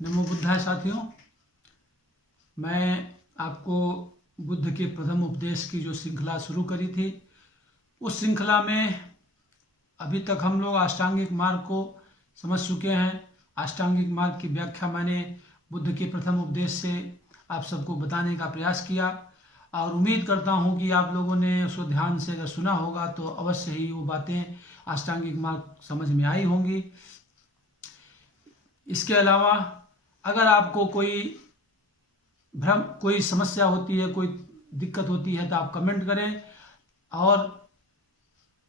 नमो बुद्धाय साथियों। मैं आपको बुद्ध के प्रथम उपदेश की जो श्रृंखला शुरू करी थी, उस श्रृंखला में अभी तक हम लोग अष्टांगिक मार्ग को समझ चुके हैं। अष्टांगिक मार्ग की व्याख्या मैंने बुद्ध के प्रथम उपदेश से आप सबको बताने का प्रयास किया और उम्मीद करता हूं कि आप लोगों ने उसको ध्यान से अगर सुना होगा तो अवश्य ही वो बातें अष्टांगिक मार्ग समझ में आई होंगी। इसके अलावा अगर आपको कोई समस्या होती है, कोई दिक्कत होती है तो आप कमेंट करें और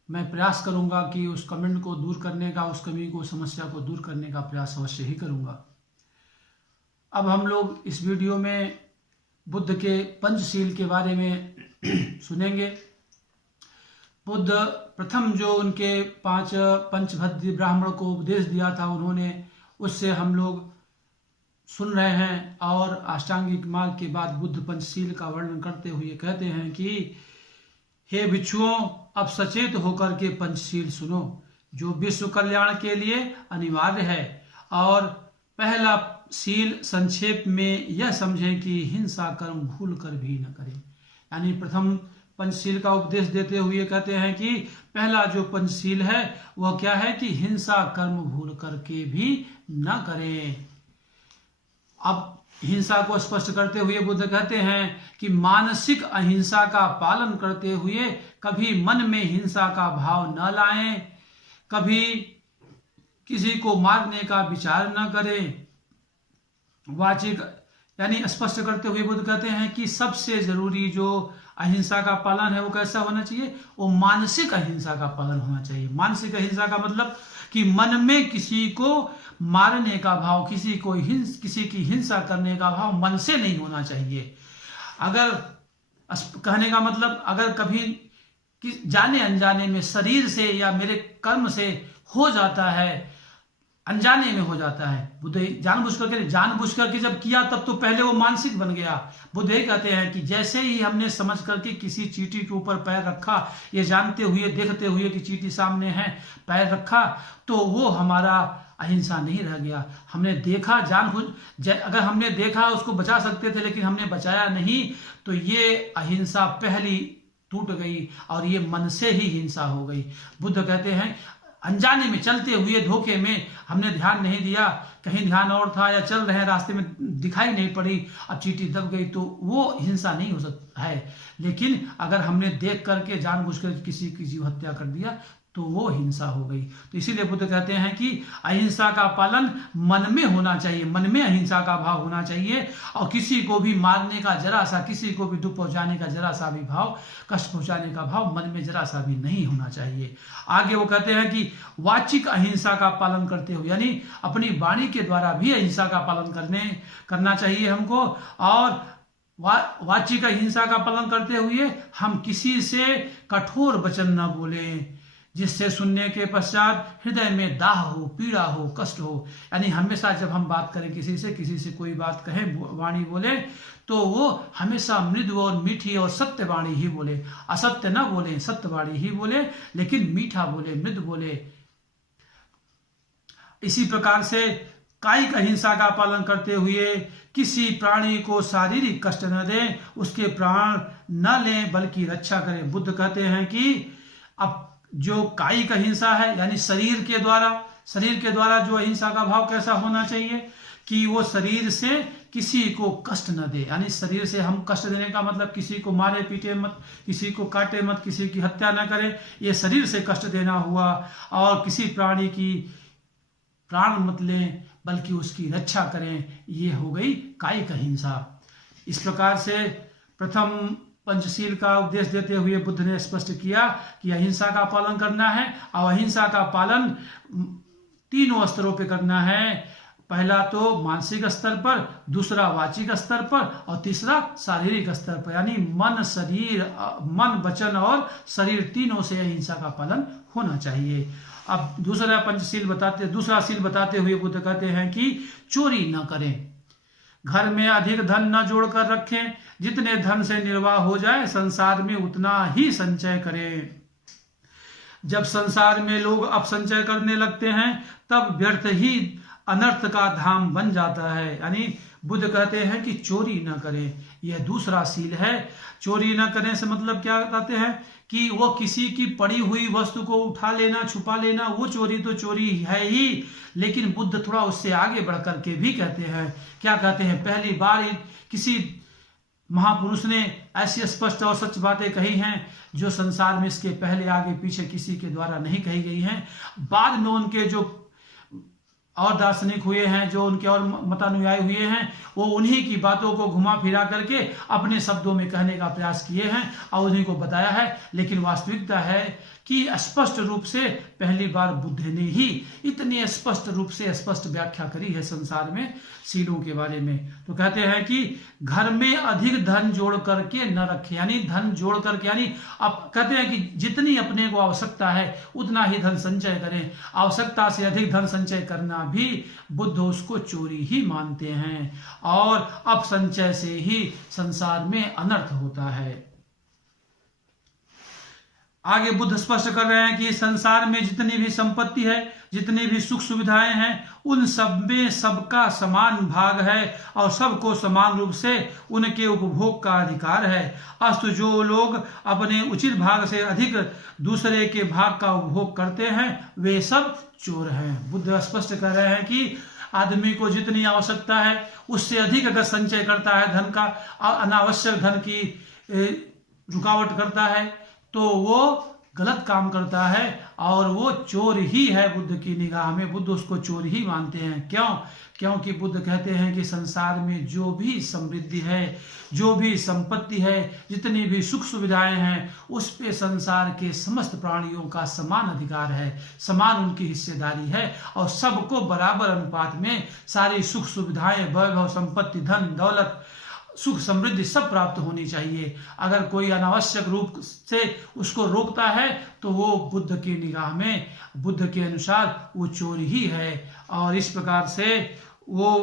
मैं प्रयास करूंगा कि उस कमेंट को दूर करने का, उस कमी को, समस्या को दूर करने का प्रयास अवश्य ही करूंगा। अब हम लोग इस वीडियो में बुद्ध के पंचशील के बारे में सुनेंगे। बुद्ध प्रथम जो उनके 5 पंचभद्री ब्राह्मण को उपदेश दिया था, उन्होंने उससे हम लोग सुन रहे हैं। और अष्टांगिक मार्ग के बाद बुद्ध पंचशील का वर्णन करते हुए कहते हैं कि हे भिक्षुओं, अब सचेत होकर के पंचशील सुनो, जो विश्व कल्याण के लिए अनिवार्य है। और पहला शील संक्षेप में यह समझें कि हिंसा कर्म भूल कर भी न करें। यानी प्रथम पंचशील का उपदेश देते हुए कहते हैं कि पहला जो पंचशील है वह क्या है कि हिंसा कर्म भूल करके भी न करें। अब हिंसा को स्पष्ट करते हुए बुद्ध कहते हैं कि मानसिक अहिंसा का पालन करते हुए कभी मन में हिंसा का भाव न लाएं, कभी किसी को मारने का विचार न करें। वाचिक यानी स्पष्ट करते हुए बुद्ध कहते हैं कि सबसे जरूरी जो अहिंसा का पालन है वो कैसा होना चाहिए, वो मानसिक अहिंसा का पालन होना चाहिए। मानसिक अहिंसा का मतलब कि मन में किसी को मारने का भाव, किसी की हिंसा करने का भाव मन से नहीं होना चाहिए। अगर कहने का मतलब अगर कभी जाने अनजाने में शरीर से या मेरे कर्म से हो जाता है, अनजाने में हो जाता है, बुद्ध जानबूझ करके जब किया तब तो पहले वो मानसिक बन गया। बुद्ध ये कहते हैं कि जैसे ही हमने समझ करके किसी चींटी के ऊपर पैर रखा, ये जानते हुए देखते हुए कि चींटी सामने है, पैर रखा, तो वो हमारा अहिंसा नहीं रह गया। हमने देखा अगर हमने देखा उसको बचा सकते थे लेकिन हमने बचाया नहीं, तो ये अहिंसा पहली टूट गई और ये मन से ही हिंसा हो गई। बुद्ध कहते हैं अनजाने में, चलते हुए धोखे में हमने ध्यान नहीं दिया, कहीं ध्यान और था या चल रहे हैं रास्ते में दिखाई नहीं पड़ी, अब चींटी दब गई, तो वो हिंसा नहीं हो सकता है। लेकिन अगर हमने देख करके जानबूझकर किसी की जीव हत्या कर दिया तो वो हिंसा हो गई। तो इसीलिए बुद्ध कहते हैं कि अहिंसा का पालन मन में होना चाहिए, मन में अहिंसा का भाव होना चाहिए और किसी को भी मारने का जरा सा, किसी को भी दुख पहुंचाने का जरा सा भी भाव, कष्ट पहुंचाने का भाव मन में जरा सा भी नहीं होना चाहिए। आगे वो कहते हैं कि वाचिक अहिंसा का पालन करते हुए, यानी अपनी वाणी के द्वारा भी अहिंसा का पालन करना चाहिए हमको। और वाचिक अहिंसा का पालन करते हुए हम किसी से कठोर वचन न बोलें जिससे सुनने के पश्चात हृदय में दाह हो, पीड़ा हो, कष्ट हो। यानी हमेशा जब हम बात करें किसी से कोई बात कहें, वाणी बोले, तो वो हमेशा मृदु और मीठी और सत्य वाणी ही बोले, असत्य न बोले, सत्य वाणी ही बोले, लेकिन मीठा बोले, मृदु बोले। इसी प्रकार से कायिक अहिंसा का पालन करते हुए किसी प्राणी को शारीरिक कष्ट न दें, उसके प्राण न लें बल्कि रक्षा करें। बुद्ध कहते हैं कि अब जो कायिक अहिंसा है, यानी शरीर के द्वारा जो अहिंसा का भाव कैसा होना चाहिए कि वो शरीर से किसी को कष्ट न दे। यानी शरीर से हम कष्ट देने का मतलब किसी को मारे पीटे मत, किसी को काटे मत, किसी की हत्या न करें, ये शरीर से कष्ट देना हुआ। और किसी प्राणी की प्राण मत लें बल्कि उसकी रक्षा करें, ये हो गई कायिक अहिंसा। इस प्रकार से प्रथम पंचशील का उपदेश देते हुए बुद्ध ने स्पष्ट किया कि अहिंसा का पालन करना है और अहिंसा का पालन 3 स्तरों पे करना है। पहला तो मानसिक स्तर पर, दूसरा वाचिक स्तर पर और तीसरा शारीरिक स्तर पर। यानी मन, वचन और शरीर तीनों से अहिंसा का पालन होना चाहिए। अब दूसरा शील बताते हुए बुद्ध कहते हैं कि चोरी न करें, घर में अधिक धन न जोड़कर रखें, जितने धन से निर्वाह हो जाए संसार में उतना ही संचय करें। जब संसार में लोग अपसंचय करने लगते हैं तब व्यर्थ ही अनर्थ का धाम बन जाता है। यानी बुद्ध कहते हैं कि चोरी न करें, यह दूसरा सील है। चोरी न करें से मतलब क्या कहते हैं कि वो किसी की पड़ी हुई वस्तु को उठा लेना, छुपा लेना, वो चोरी तो चोरी है ही, लेकिन बुद्ध थोड़ा उससे आगे बढ़ करके भी कहते हैं। क्या कहते हैं? पहली बार किसी महापुरुष ने ऐसी स्पष्ट और सच बातें कही हैं जो संसार में इसके पहले आगे पीछे किसी के द्वारा नहीं कही गई हैं। बाद में उनके जो और दार्शनिक हुए हैं, जो उनके और मतानुयायी हुए हैं, वो उन्हीं की बातों को घुमा फिरा करके अपने शब्दों में कहने का प्रयास किए हैं और उन्हीं को बताया है। लेकिन वास्तविकता है कि स्पष्ट रूप से पहली बार बुद्ध ने ही इतनी स्पष्ट रूप से स्पष्ट व्याख्या करी है संसार में सीलों के बारे में। तो कहते हैं कि घर में अधिक धन जोड़ करके न रखे, यानी धन जोड़ करके, यानी अब कहते हैं कि जितनी अपने को आवश्यकता है उतना ही धन संचय करें। आवश्यकता से अधिक धन संचय करना भी बुद्ध उसको चोरी ही मानते हैं और अपसंचय से ही संसार में अनर्थ होता है। आगे बुद्ध स्पष्ट कर रहे हैं कि संसार में जितनी भी संपत्ति है, जितनी भी सुख सुविधाएं हैं, उन सब में सबका समान भाग है और सबको समान रूप से उनके उपभोग का अधिकार है। अस्तु जो लोग अपने उचित भाग से अधिक दूसरे के भाग का उपभोग करते हैं वे सब चोर हैं। बुद्ध स्पष्ट कर रहे हैं कि आदमी को जितनी आवश्यकता है उससे अधिक अगर संचय करता है धन का, अनावश्यक धन की रुकावट करता है, तो वो गलत काम करता है और वो चोर ही है। बुद्ध की निगाह में बुद्ध उसको चोर ही मानते हैं। क्यों? क्योंकि बुद्ध कहते हैं कि संसार में जो भी समृद्धि है, जो भी संपत्ति है, जितनी भी सुख सुविधाएं हैं, उस पे संसार के समस्त प्राणियों का समान अधिकार है, समान उनकी हिस्सेदारी है और सबको बराबर अनुपात में सारी सुख सुविधाएं, वैभव, संपत्ति, धन दौलत, सुख समृद्धि सब प्राप्त होनी चाहिए। अगर कोई अनावश्यक रूप से उसको रोकता है तो वो बुद्ध की निगाह में, बुद्ध के अनुसार वो चोर ही है। और इस प्रकार से वो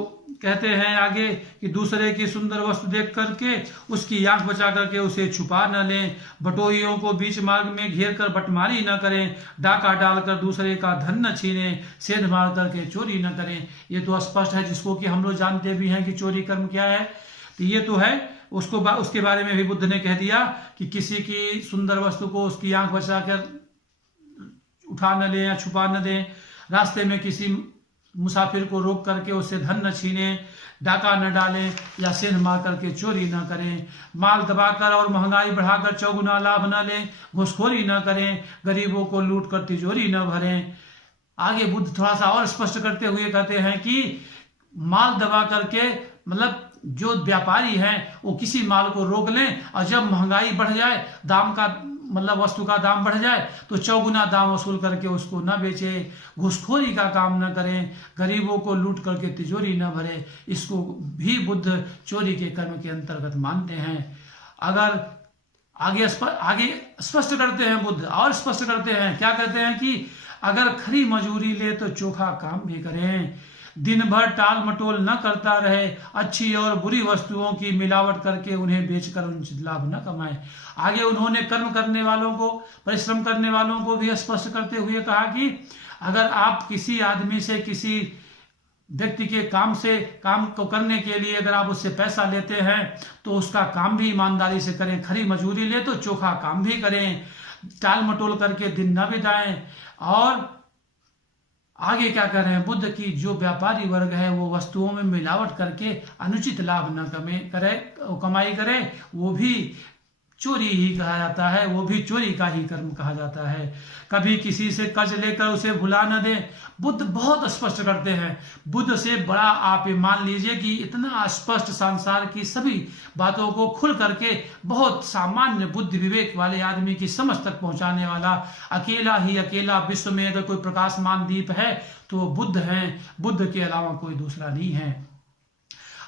कहते हैं आगे कि दूसरे की सुंदर वस्तु देख करके उसकी आंख बचा करके उसे छुपा न लें, बटोहियों को बीच मार्ग में घेर कर बटमारी न करें, डाका डालकर दूसरे का धन न छीनें, सेंध मार करके चोरी न करें। ये तो स्पष्ट है, जिसको कि हम लोग जानते भी हैं कि चोरी कर्म क्या है। तो ये तो है, उसके बारे में भी बुद्ध ने कह दिया कि किसी की सुंदर वस्तु को उसकी आंख बचा कर उठा न लें या छुपा न दें, रास्ते में किसी मुसाफिर को रोक करके उससे धन न छीनें, डाका न डालें या सेंध मार करके चोरी न करें, माल दबाकर और महंगाई बढ़ाकर चौगुना लाभ न लें, घूसखोरी न करें, गरीबों को लूट कर तिजोरी न भरें। आगे बुद्ध थोड़ा सा और स्पष्ट करते हुए कहते हैं कि माल दबा करके मतलब जो व्यापारी हैं वो किसी माल को रोक लें और जब महंगाई बढ़ जाए, दाम का मतलब वस्तु का दाम बढ़ जाए तो चौगुना दाम वसूल करके उसको न बेचे, घूसखोरी का काम न करें, गरीबों को लूट करके तिजोरी न भरे। इसको भी बुद्ध चोरी के कर्म के अंतर्गत मानते हैं। अगर आगे स्पष्ट करते हैं बुद्ध, और स्पष्ट करते हैं, क्या कहते हैं कि अगर खरी मजूरी ले तो चोखा काम भी करें, दिन भर टाल मटोल न करता रहे, अच्छी और बुरी वस्तुओं की मिलावट करके उन्हें बेचकर उचित लाभ न कमाए। आगे उन्होंने कर्म करने वालों को, परिश्रम करने वालों को भी स्पष्ट करते हुए कहा कि अगर आप किसी आदमी से, किसी व्यक्ति के काम को करने के लिए अगर आप उससे पैसा लेते हैं तो उसका काम भी ईमानदारी से करें, खरी मजूरी ले तो चोखा काम भी करें, टाल मटोल करके दिन न बिताएं। और आगे क्या कर रहे हैं बुद्ध की जो व्यापारी वर्ग है वो वस्तुओं में मिलावट करके अनुचित लाभ न कमाई करे, वो भी चोरी ही कहा जाता है, वो भी चोरी का ही कर्म कहा जाता है। कभी किसी से कर्ज लेकर उसे भुला न दें। बुद्ध बहुत स्पष्ट करते हैं। बुद्ध से बड़ा आप मान लीजिए कि इतना स्पष्ट संसार की सभी बातों को खुल करके बहुत सामान्य बुद्धि विवेक वाले आदमी की समझ तक पहुंचाने वाला अकेला विश्व में अगर कोई प्रकाशमान दीप है तो वो बुद्ध हैं। बुद्ध के अलावा कोई दूसरा नहीं है।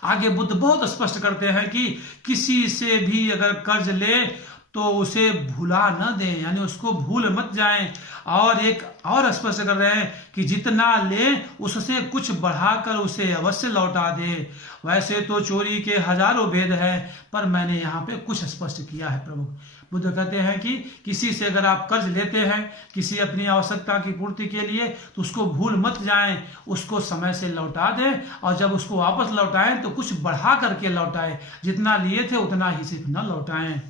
आगे बुद्ध बहुत स्पष्ट करते हैं कि किसी से भी अगर कर्ज ले तो उसे भुला न दें, यानी उसको भूल मत जाएं। और एक और स्पष्ट कर रहे हैं कि जितना ले उससे कुछ बढ़ाकर उसे अवश्य लौटा दे। वैसे तो चोरी के हजारों भेद हैं, पर मैंने यहाँ पे कुछ स्पष्ट किया है। प्रमुख बुद्ध कहते हैं कि किसी से अगर आप कर्ज लेते हैं किसी अपनी आवश्यकता की पूर्ति के लिए, तो उसको भूल मत जाएं, उसको समय से लौटा दें, और जब उसको वापस लौटाएं तो कुछ बढ़ा करके लौटाएं, जितना लिए थे उतना ही सिर्फ न लौटाएं।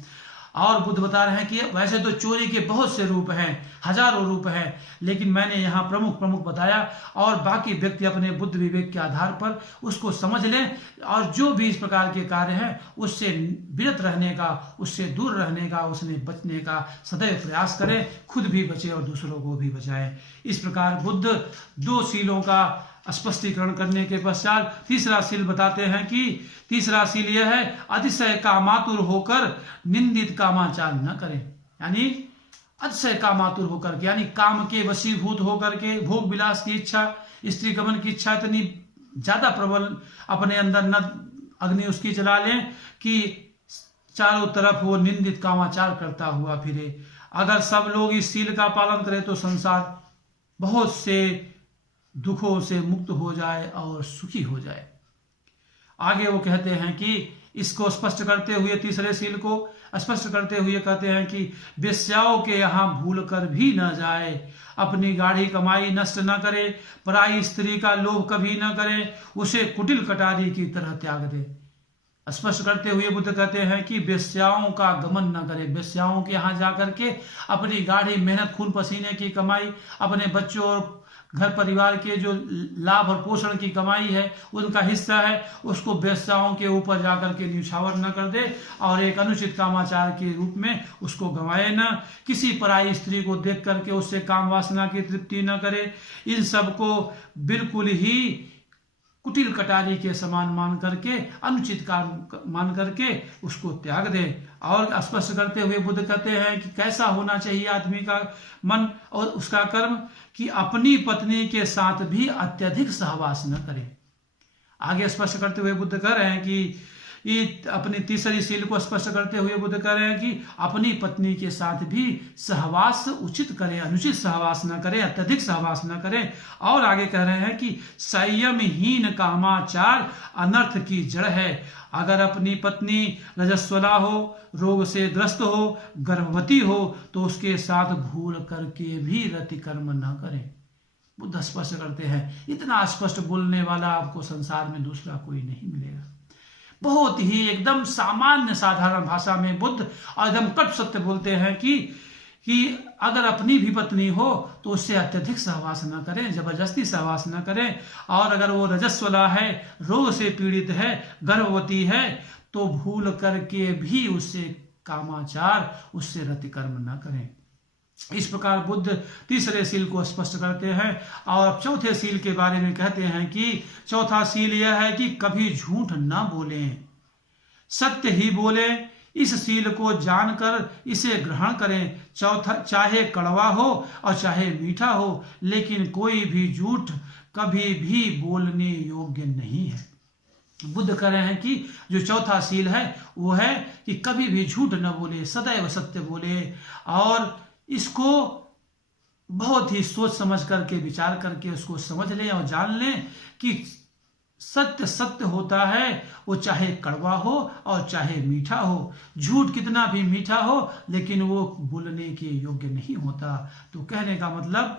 और बुद्ध बता रहे हैं कि वैसे तो चोरी के बहुत से रूप हैं, हजारों रूप हैं, लेकिन मैंने यहाँ प्रमुख प्रमुख बताया, और बाकी व्यक्ति अपने बुद्ध विवेक के आधार पर उसको समझ लें, और जो भी इस प्रकार के कार्य हैं उससे विरत रहने का, उससे दूर रहने का, उसने बचने का सदैव प्रयास करें, खुद भी बचे और दूसरों को भी बचाएं। इस प्रकार बुद्ध 2 सीलों का स्पष्टीकरण करने के पश्चात तीसरा सील बताते हैं कि तीसरा सील यह है, अतिशय कामातुर होकर निंदित कामाचार न करें। यानी अतिशय कामातुर होकर के, यानी काम के वशीभूत होकर के, भोग विलास की इच्छा, स्त्री गमन की इच्छा इतनी ज्यादा प्रबल अपने अंदर न अग्नि उसकी जला लें कि चारों तरफ वो निंदित कामाचार करता हुआ फिरे। अगर सब लोग इस सील का पालन करें तो संसार बहुत से दुखों से मुक्त हो जाए और सुखी हो जाए। आगे वो कहते हैं कि इसको स्पष्ट करते हुए, तीसरे सील को स्पष्ट करते हुए कहते हैं कि वेश्याओं के यहाँ भूल कर भी न जाए, अपनी गाढ़ी कमाई नष्ट न करे, पराई स्त्री का लोभ कभी न करे, उसे कुटिल कटारी की तरह त्याग दे। स्पष्ट करते हुए बुद्ध कहते हैं कि वेश्याओं का गमन न करे, वेश्याओं के यहाँ जाकर के अपनी गाढ़ी मेहनत खून पसीने की कमाई, अपने बच्चों और घर परिवार के जो लाभ और पोषण की कमाई है उनका हिस्सा है, उसको वेश्याओं के ऊपर जाकर के न्यौछावर न कर दे और एक अनुचित कामाचार के रूप में उसको गंवाए न। किसी पराई स्त्री को देख करके उससे काम वासना की तृप्ति न करे। इन सब को बिल्कुल ही कुटिल कटारी के समान मान करके, अनुचित काम मान करके उसको त्याग दे। और स्पष्ट करते हुए बुद्ध कहते हैं कि कैसा होना चाहिए आदमी का मन और उसका कर्म, कि अपनी पत्नी के साथ भी अत्यधिक सहवास न करे। आगे स्पष्ट करते हुए बुद्ध कह रहे हैं कि अपनी तीसरी सील को स्पष्ट करते हुए बुद्ध कह रहे हैं कि अपनी पत्नी के साथ भी सहवास उचित करें, अनुचित सहवास न करें, अत्यधिक सहवास न करें। और आगे कह रहे हैं कि संयमहीन कामाचार अनर्थ की जड़ है। अगर अपनी पत्नी रजस्वला हो, रोग से ग्रस्त हो, गर्भवती हो, तो उसके साथ भूल करके भी रति कर्म न करें। बुद्ध स्पष्ट करते हैं, इतना स्पष्ट बोलने वाला आपको संसार में दूसरा कोई नहीं मिलेगा। बहुत ही एकदम सामान्य साधारण भाषा में बुद्ध एकदम कट सत्य बोलते हैं कि अगर अपनी भी पत्नी हो तो उससे अत्यधिक सहवास न करें, जबरदस्ती सहवास न करें। और अगर वो रजस्वला है, रोग से पीड़ित है, गर्भवती है, तो भूल करके भी उससे कामाचार, उससे रति कर्म न करें। इस प्रकार बुद्ध तीसरे सील को स्पष्ट करते हैं। और चौथे सील के बारे में कहते हैं कि चौथा सील यह है कि कभी झूठ न बोलें, सत्य ही बोलें। इस सील को जानकर इसे ग्रहण करें, चौथा चाहे कड़वा हो और चाहे मीठा हो, लेकिन कोई भी झूठ कभी भी बोलने योग्य नहीं है। बुद्ध कह रहे हैं कि जो चौथा सील है वो है कि कभी भी झूठ न बोले, सदैव सत्य बोले। और इसको बहुत ही सोच समझ करके, विचार करके उसको समझ लें और जान लें कि सत्य सत्य होता है, वो चाहे कड़वा हो और चाहे मीठा हो। झूठ कितना भी मीठा हो लेकिन वो बोलने के योग्य नहीं होता। तो कहने का मतलब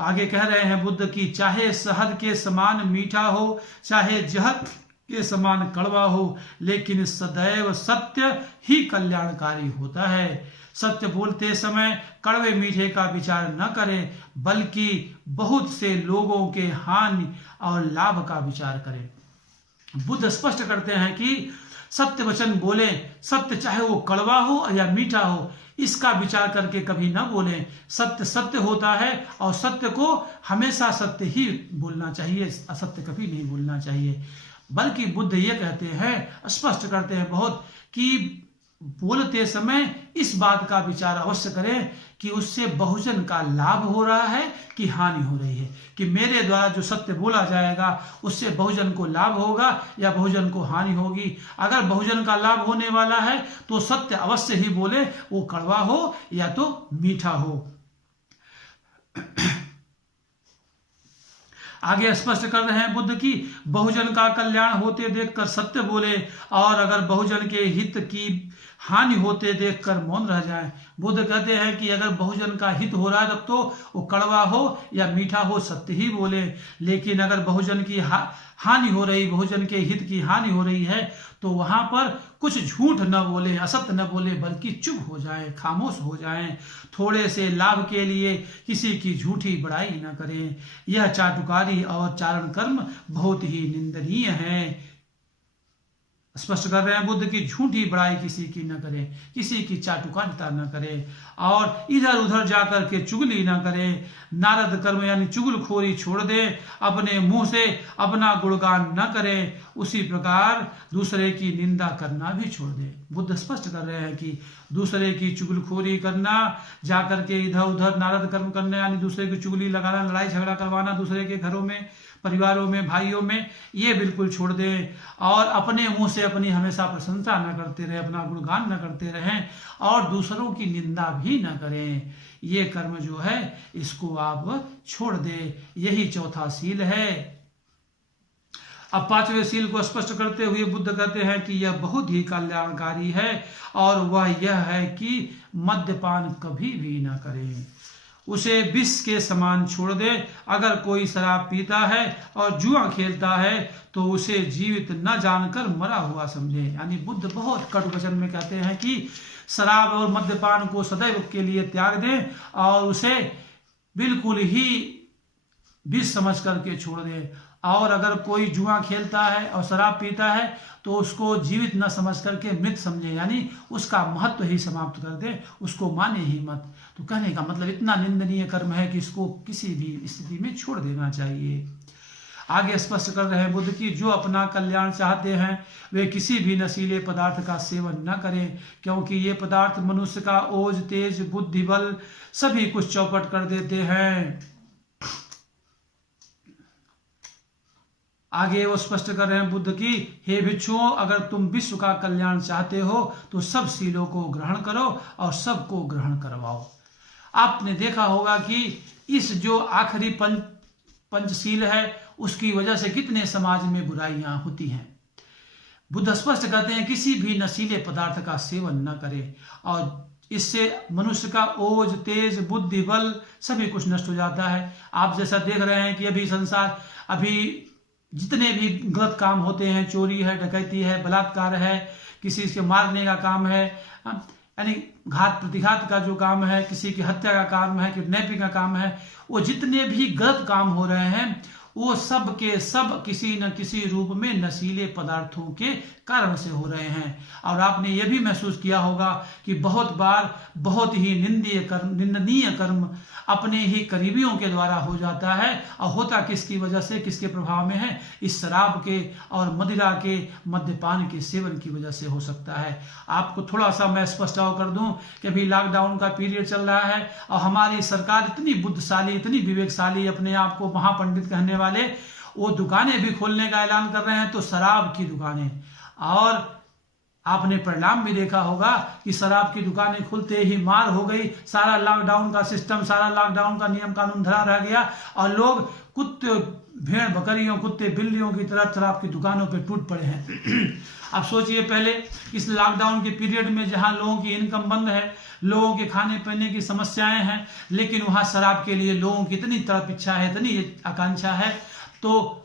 आगे कह रहे हैं बुद्ध की चाहे शहद के समान मीठा हो, चाहे जहर के समान कड़वा हो, लेकिन सदैव सत्य ही कल्याणकारी होता है। सत्य बोलते समय कड़वे मीठे का विचार न करें, बल्कि बहुत से लोगों के हानि और लाभ का विचार करें। बुद्ध स्पष्ट करते हैं कि सत्य वचन बोले, सत्य चाहे वो कड़वा हो या मीठा हो, इसका विचार करके कभी न बोलें। सत्य सत्य होता है और सत्य को हमेशा सत्य ही बोलना चाहिए, असत्य कभी नहीं बोलना चाहिए। बल्कि बुद्ध ये कहते हैं, स्पष्ट करते हैं बहुत, कि बोलते समय इस बात का विचार अवश्य करें कि उससे बहुजन का लाभ हो रहा है कि हानि हो रही है, कि मेरे द्वारा जो सत्य बोला जाएगा उससे बहुजन को लाभ होगा या बहुजन को हानि होगी। अगर बहुजन का लाभ होने वाला है तो सत्य अवश्य ही बोले, वो कड़वा हो या तो मीठा हो। आगे स्पष्ट कर रहे हैं बुद्ध की बहुजन का कल्याण होते देखकर सत्य बोले, और अगर बहुजन के हित की हानि होते देखकर मौन रह जाए। बुद्ध कहते हैं कि अगर बहुजन का हित हो रहा है तब तो वो कड़वा हो या मीठा हो सत्य ही बोले, लेकिन अगर बहुजन की हानि हो रही, बहुजन के हित की हानि हो रही है तो वहां पर कुछ झूठ न बोले, असत्य न बोले, बल्कि चुप हो जाएं, खामोश हो जाएं। थोड़े से लाभ के लिए किसी की झूठी बड़ाई न करें। यह चाटुकारी और चारण कर्म बहुत ही निंदनीय है। स्पष्ट कर रहे हैं बुद्ध की झूठी बड़ाई किसी की न करें, किसी की चाटुकारिता न करें, और इधर उधर जाकर के चुगली न करें। नारद कर्म यानी चुगलखोरी छोड़ दें, अपने मुंह से अपना गुणगान न करें, उसी प्रकार दूसरे की निंदा करना भी छोड़ दें। बुद्ध स्पष्ट कर रहे हैं कि दूसरे की चुगलखोरी करना, जाकर के इधर उधर नारद कर्म करना यानी दूसरे की चुगली लगाना, लड़ाई झगड़ा करवाना दूसरे के घरों में, परिवारों में, भाइयों में, ये बिल्कुल छोड़ दें। और अपने मुंह से अपनी हमेशा प्रशंसा न करते रहे, अपना गुणगान न करते रहें, और दूसरों की निंदा भी न करें। ये कर्म जो है इसको आप छोड़ दें। यही चौथा सील है। अब पांचवें सील को स्पष्ट करते हुए बुद्ध कहते हैं कि यह बहुत ही कल्याणकारी है, और वह यह है कि मद्यपान कभी भी न करें, उसे विष के समान छोड़ दे। अगर कोई शराब पीता है और जुआ खेलता है तो उसे जीवित न जानकर मरा हुआ समझे। यानी बुद्ध बहुत कटु वचन में कहते हैं कि शराब और मद्यपान को सदैव के लिए त्याग दें और उसे बिल्कुल ही विष समझ करके छोड़ दें। और अगर कोई जुआ खेलता है और शराब पीता है तो उसको जीवित न समझ करके मृत समझे, यानी उसका महत्व ही समाप्त कर दे, उसको माने ही मत। तो कहने का मतलब इतना निंदनीय कर्म है कि इसको किसी भी स्थिति में छोड़ देना चाहिए। आगे स्पष्ट कर रहे हैं बुद्ध की जो अपना कल्याण चाहते हैं वे किसी भी नशीले पदार्थ का सेवन न करें, क्योंकि ये पदार्थ मनुष्य का ओज, तेज, बुद्धि बल सभी कुछ चौपट कर देते हैं। आगे वो स्पष्ट कर रहे हैं बुद्ध की हे भिक्षुओं, अगर तुम विश्व का कल्याण चाहते हो तो सब सीलों को ग्रहण करो और सबको ग्रहण करवाओ। आपने देखा होगा कि इस जो आखिरी पंचशील है उसकी वजह से कितने समाज में बुराइयां होती हैं। बुद्ध स्पष्ट कहते हैं किसी भी नशीले पदार्थ का सेवन न करें, और इससे मनुष्य का ओज, तेज, बुद्धि बल सभी कुछ नष्ट हो जाता है। आप जैसा देख रहे हैं कि अभी जितने भी गलत काम होते हैं, चोरी है, डकैती है, बलात्कार है, किसी से मारने का काम है, यानी घात प्रतिघात का जो काम है, किसी की हत्या का काम है, किडनैपिंग का काम है, वो जितने भी गलत काम हो रहे हैं वो सब के सब किसी न किसी रूप में नशीले पदार्थों के कारण से हो रहे हैं। और आपने ये भी महसूस किया होगा कि बहुत बार बहुत ही निंदनीय कर्म अपने ही करीबियों के द्वारा हो जाता है, और होता किसकी वजह से, किसके प्रभाव में है, इस शराब के और मदिरा के, मद्यपान के सेवन की वजह से हो सकता है। आपको थोड़ा सा मैं स्पष्टाव कर दूं कि अभी लॉकडाउन का पीरियड चल रहा है और हमारी सरकार इतनी बुद्धिशाली, इतनी विवेकशाली, अपने आप को महापंडित कहने वाले, वो दुकानें भी खोलने का ऐलान कर रहे हैं, तो शराब की दुकानें। और आपने परिणाम भी देखा होगा कि शराब की दुकानें खुलते ही मार हो गई, सारा लॉकडाउन का सिस्टम, सारा लॉकडाउन का नियम कानून धरा रह गया, और लोग कुत्ते, भेड़ बकरियों, कुत्ते बिल्लियों की तरह शराब की दुकानों पे टूट पड़े हैं। अब सोचिए, पहले इस लॉकडाउन के पीरियड में जहां लोगों की इनकम बंद है, लोगों के खाने पीने की समस्याएं हैं, लेकिन वहां शराब के लिए लोगों की इतनी तड़प इच्छा है, इतनी आकांक्षा है, तो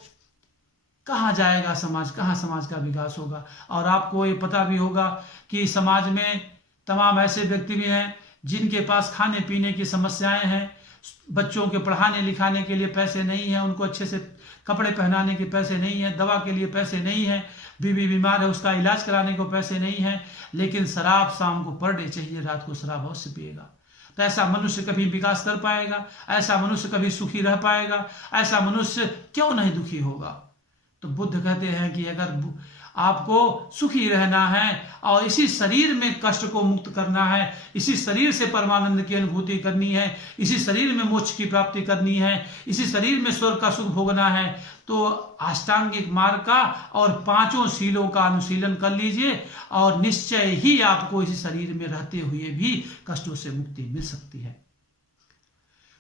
कहाँ जाएगा समाज, कहाँ समाज का विकास होगा। और आपको ये पता भी होगा कि समाज में तमाम ऐसे व्यक्ति भी हैं जिनके पास खाने पीने की समस्याएं हैं, बच्चों के पढ़ाने लिखाने के लिए पैसे नहीं हैं, उनको अच्छे से कपड़े पहनाने के पैसे नहीं हैं, दवा के लिए पैसे नहीं हैं, बीवी बीमार है उसका इलाज कराने को पैसे नहीं हैं, लेकिन शराब शाम को पर डे चाहिए, रात को शराब अवश्य पिएगा। तो ऐसा मनुष्य कभी विकास कर पाएगा? ऐसा मनुष्य कभी सुखी रह पाएगा? ऐसा मनुष्य क्यों नहीं दुखी होगा? तो बुद्ध कहते हैं कि अगर आपको सुखी रहना है और इसी शरीर में कष्ट को मुक्त करना है, इसी शरीर से परमानंद की अनुभूति करनी है, इसी शरीर में मोक्ष की प्राप्ति करनी है, इसी शरीर में स्वर्ग का सुख भोगना है, तो अष्टांगिक मार्ग का और 5 शीलों का अनुशीलन कर लीजिए और निश्चय ही आपको इसी शरीर में रहते हुए भी कष्टों से मुक्ति मिल सकती है।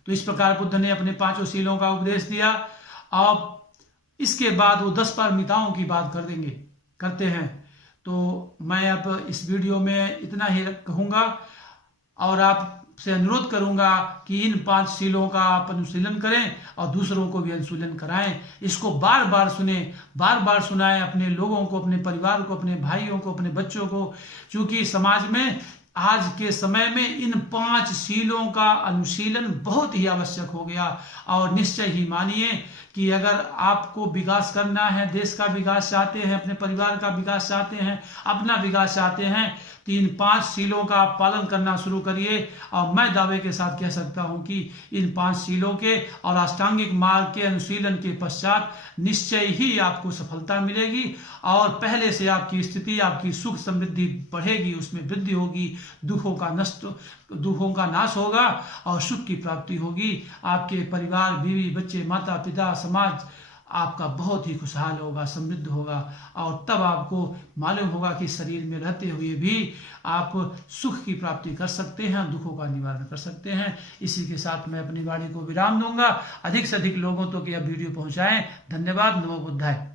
तो इस प्रकार बुद्ध ने अपने 5 शीलों का उपदेश दिया। अब इसके बाद वो 10 पारमिताओं की बात करते हैं। तो मैं अब इस वीडियो में इतना ही कहूँगा और आपसे अनुरोध करूँगा कि इन 5 शीलों का आप अनुशीलन करें और दूसरों को भी अनुशीलन कराएं। इसको बार बार सुने, बार बार सुनाएं अपने लोगों को, अपने परिवार को, अपने भाइयों को, अपने बच्चों को, क्योंकि समाज में आज के समय में इन 5 शीलों का अनुशीलन बहुत ही आवश्यक हो गया। और निश्चय ही मानिए कि अगर आपको विकास करना है, देश का विकास चाहते हैं, अपने परिवार का विकास चाहते हैं, अपना विकास चाहते हैं, तो इन 5 शीलों का पालन करना शुरू करिए। और मैं दावे के साथ कह सकता हूं कि इन 5 शीलों के और अष्टांगिक मार्ग के अनुशीलन के पश्चात निश्चय ही आपको सफलता मिलेगी और पहले से आपकी स्थिति, आपकी सुख समृद्धि बढ़ेगी, उसमें वृद्धि होगी, दुखों का नाश होगा और सुख की प्राप्ति होगी। आपके परिवार, बीवी, बच्चे, माता पिता, समाज आपका बहुत ही खुशहाल होगा, समृद्ध होगा और तब आपको मालूम होगा कि शरीर में रहते हुए भी आप सुख की प्राप्ति कर सकते हैं, दुखों का निवारण कर सकते हैं। इसी के साथ मैं अपनी वाणी को विराम दूंगा। अधिक से अधिक लोगों तक यह वीडियो पहुंचाएं। धन्यवाद। नमो बुद्धाय।